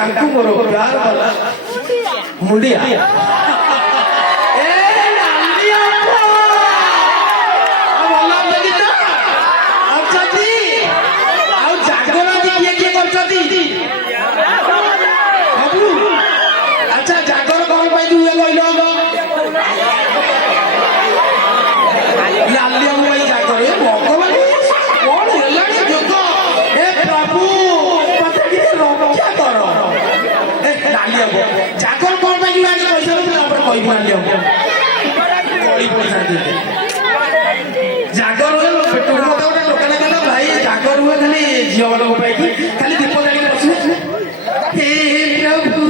ତାଙ୍କୁ ମୋର ପ୍ୟାର ବାଲା ମୁଣ୍ଡିଆ अच्छा जागर कौन पाई हुए कहल लालिया भाई जागर भगवान कौन है जोग हे प्रभु रक्षा कर लालिया जागर कौन पाई पैसा कह लालिया जागर पेट्रोल गोटे लोकान कहला भाई जागर हुए खाली झील मान पाई खाली दीप जाणी बस हे प्रभु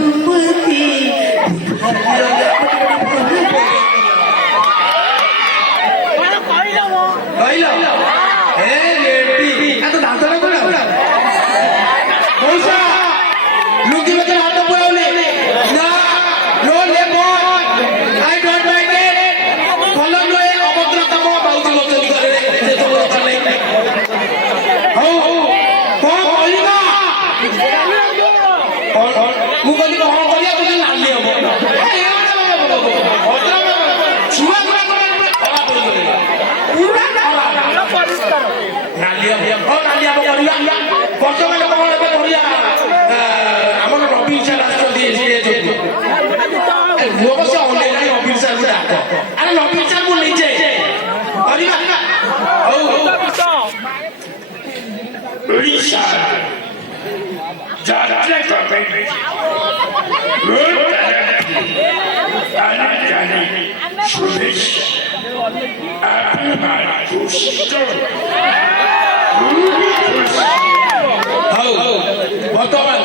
बर्तमान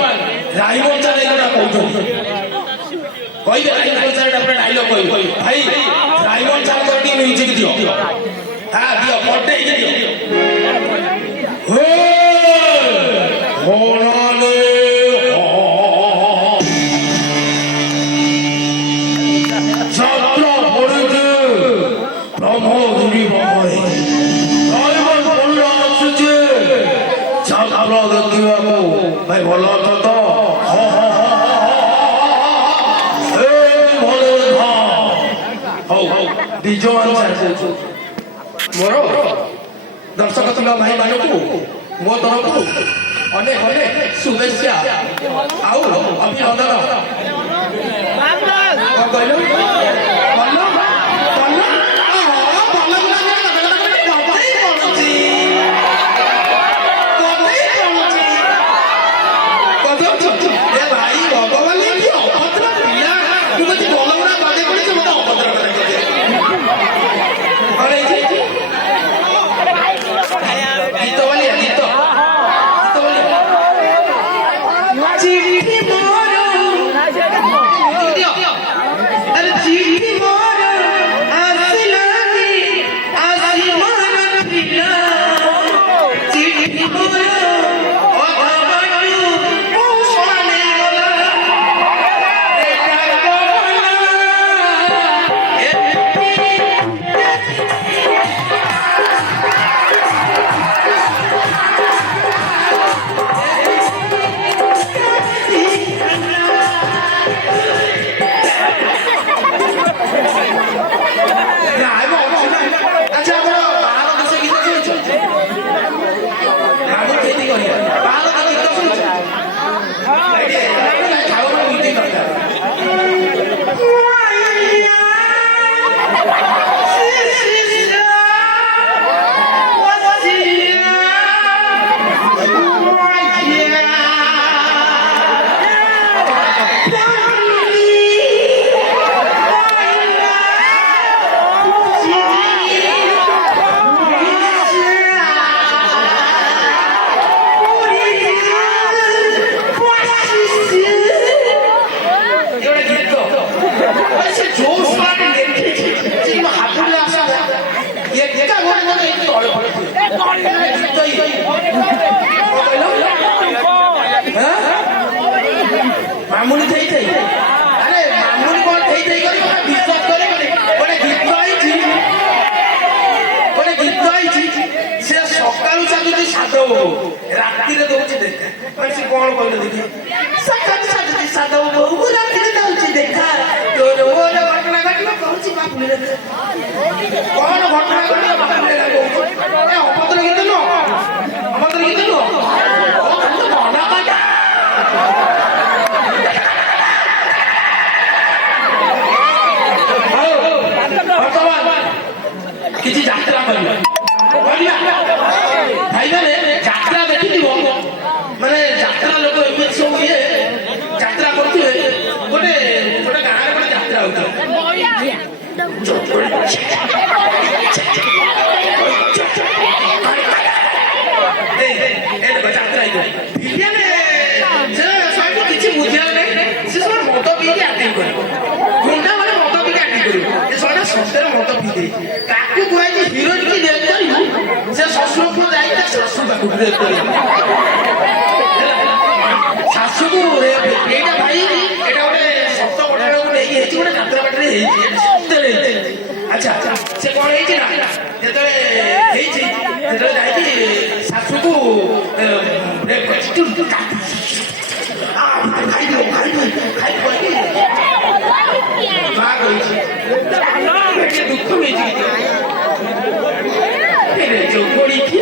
राईमंचा डायलॉग भाई राईमंचा म्यूजिक दियो हाँ दियो पटे दियो भाई भल अछ तो मोर दर्शक ଥିବା भाई ମାନଙ୍କୁ ମୋ ତରଫରୁ ଅନେକ ଅନେକ ଶୁଭେଚ୍ଛା ଆଉ ଅଭିନନ୍ଦନ କହିଲୁ मामूली थई थई अरे मामूली कोन थई थई करी विश्वास करे कोने गीत आई से सकाळू चालुची साधो राती रे दोची देख से कोन कहले देखि सकाळू କଣ ଘଟଣା ଘଟିଲା ବାପା ପିଲା କହୁଛୁ ଏ ଅପତ୍ର ଗୀତ ନୁହଁ ଅପତ୍ର ଗୀତ ନୁହଁ ମନା କଥା ବର୍ତ୍ତମାନ କିଛି ଯାତ୍ରା କରିବା ଭାଇମାନେ ଯାତ୍ରା ଦେଖିଥିବ ମାନେ ଯାତ୍ରା ଲୋକ ଏମିତି ସବୁ ଇଏ ଯାତ୍ରା କରୁଥିବେ ଗୋଟେ ଗୋଟେ ଗାଁରେ ଗୋଟେ ଯାତ୍ରା ହଉଥିଲା ଯାତ୍ରା କିଛି ବୁଝିବାର ନାହିଁ ସେ ସବୁ ମଦ ପିଇକି ଆକ୍ଟିଂ କରିବ ଗୁଣ୍ଡା ମାନେ ମଦ ପିଇକି ଆକ୍ଟିଂ କରିବ ଏ ସବୁଟା ସତରେ ମଦ ପିଇ ତାକୁ କୁହାଯାଇଛି ହିରୋଇନ କି ରେପ୍ କରିବୁ ସେ ଶ୍ୱଶୁର ପୁଅ ଯାଇକି ତା ଶାଶୁ ପାଖକୁ ରେପ୍ କରିବ ଶାଶୁକୁ ଏଇଟା ଭାଇ ଏଇଟା ଗୋଟେ ସତ ଘଟଣାକୁ ନେଇକି ହେଇଛି ଗୋଟେ ଯାତ୍ରା ବାଟରେ ହେଇଛି ସତରେ ହେଇଛି ଆଚ୍ଛା ସେ କଣ ହେଇଛି ନା ଯେତେବେଳେ ହେଇଛି ସେତେବେଳେ ଯାଇକି ଶାଶୁକୁ ରେପ୍ କରିଛି ଖାଇଦିଅ ଖାଇ କହିକି ମା କହିଛି ଦୁଃଖ ହେଇଛି ଯୋଉ ପଡିକି